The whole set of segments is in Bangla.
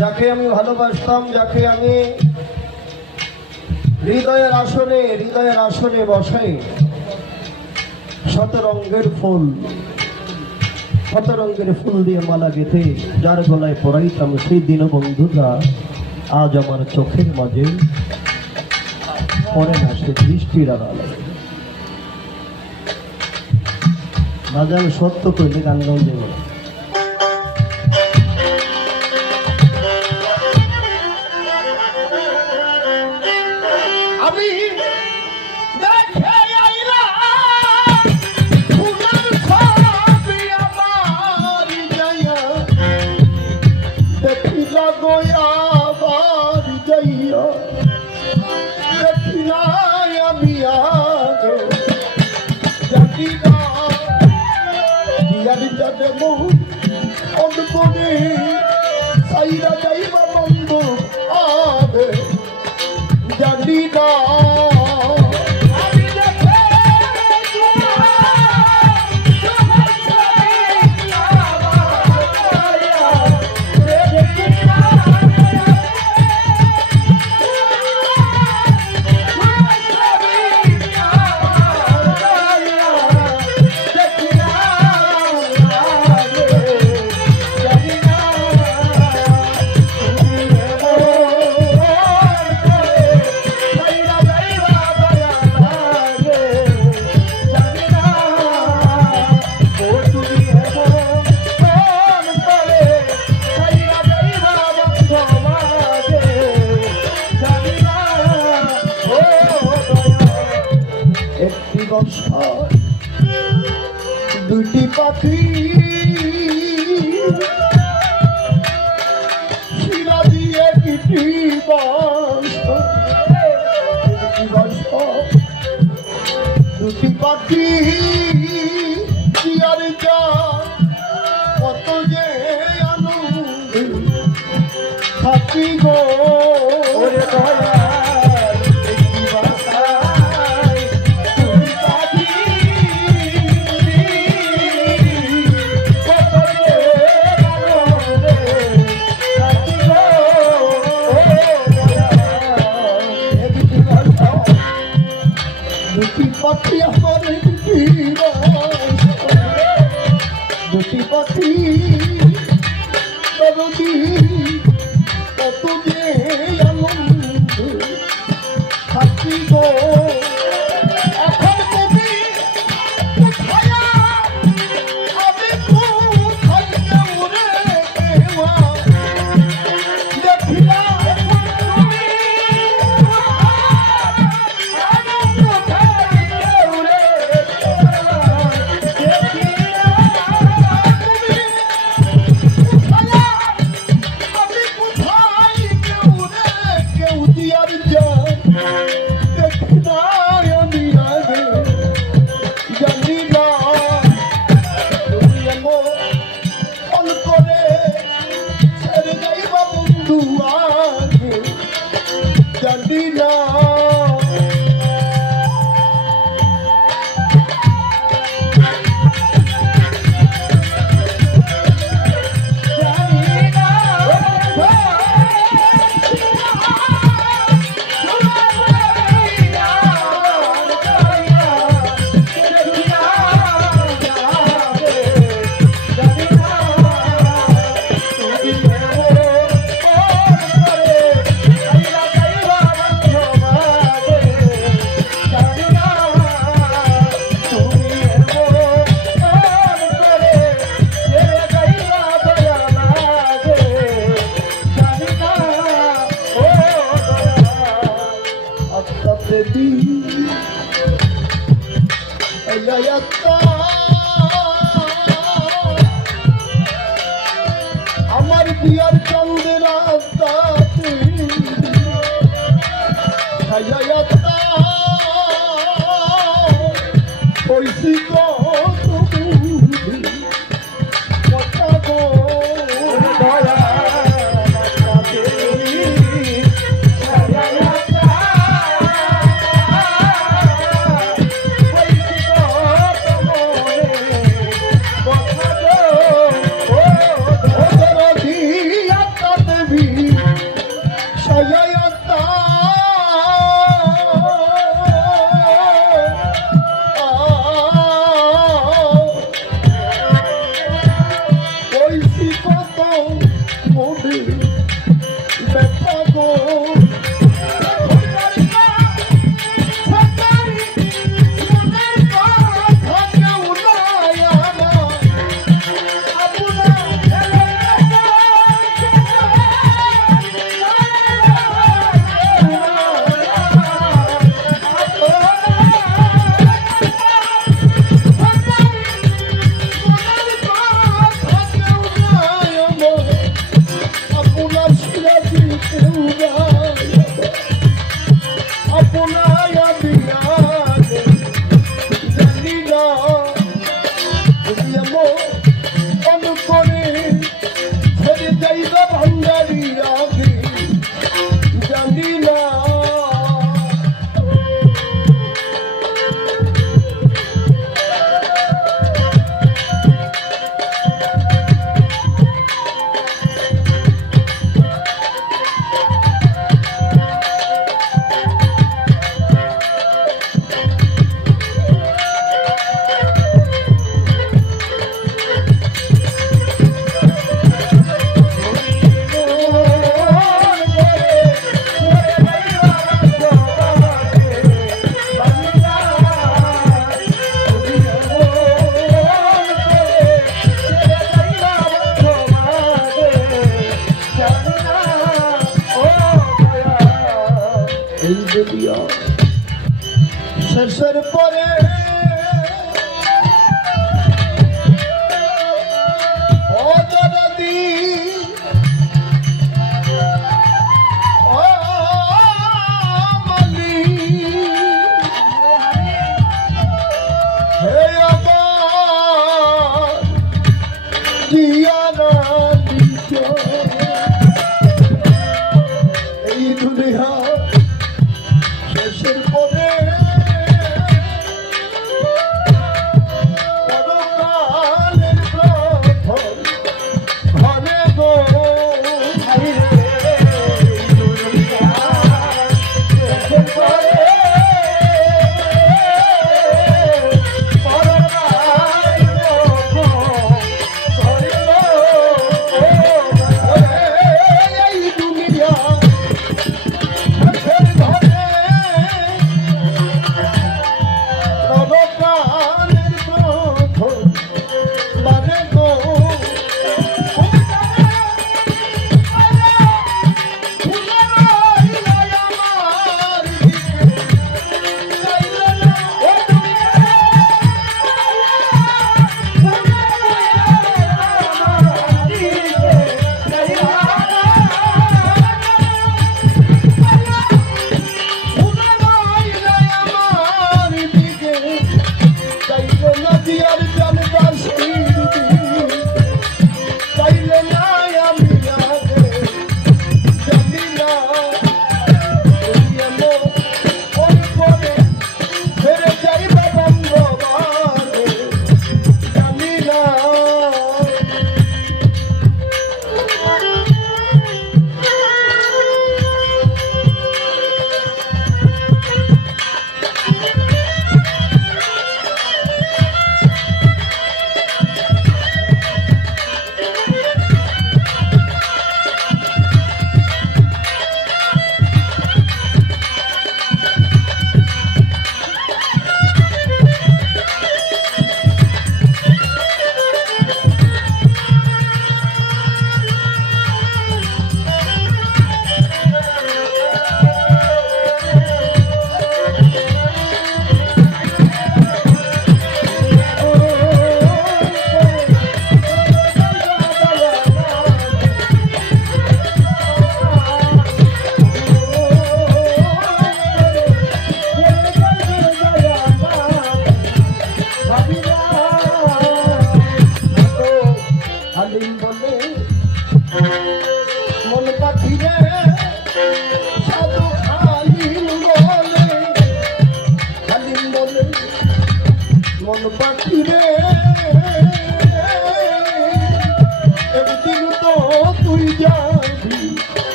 যাকে আমি ভালোবাসতাম, যাকে আমি হৃদয়ের আসনে হৃদয়ের আসনে বসাই শত রঙের ফুল শত রঙের ফুল দিয়ে মালা গেঁথে, যার গলায় পড়াইতাম সেই দীনবন্ধুটা আজ আমার চোখের মাঝে পরে না, সে দৃষ্টির আড়ালে। সত্য কইলে গান গান দুটি পাখি। শিলা দিয়ে কিটি দুটি তরুণী কত Medina. আমার বিয়ার চন্দ্রের রাস্তাতে ঢেল দিলিও শেষের পরে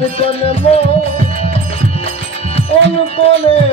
অন্তর কলম অন্তরে